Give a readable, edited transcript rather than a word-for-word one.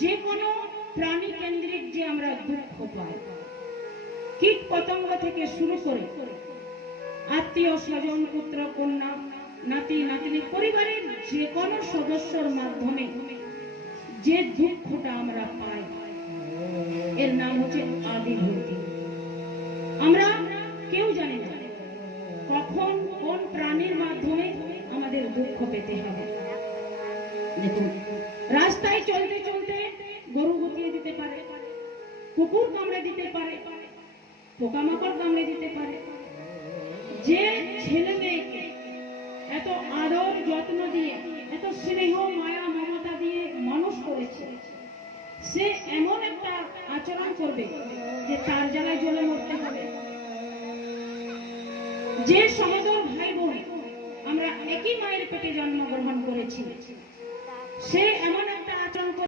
যে কোনো প্রাণী কেন্দ্রিক যে আমরা দুঃখ পাই, কীট পতঙ্গ থেকে শুরু করে আত্মীয় স্বজন, পুত্র কন্যা, নাতি নাতনি, পরিবারের যে কোনো সদস্যর মাধ্যমে যে দুঃখটা আমরা পাই, এর নাম হচ্ছে আদি ভৌতিক। আমরা কেউ জানি না কখন কোন প্রাণীর মাধ্যমে আমাদের দুঃখ পেতে হবে। দেখুন, রাস্তায় চলতে চলতে গরু গুটিয়ে দিতে পারে, কুকুর কামড়ে দিতে পারে, পোকামাকড় কামড়ে দিতে পারে। যে ছেলে মেয়েকে এত আদর যত্ন দিয়ে, এত স্নেহ মায়া মমতা দিয়ে মানুষ করেছে, সে এমন একটা আচরণ করবে যে তার জ্বালায় জ্বলে মরতে হবে। যে সহোদর ভাই বোন আমরা একই মায়ের পেটে জন্মগ্রহণ করেছি, সে এমন একটা আচরণ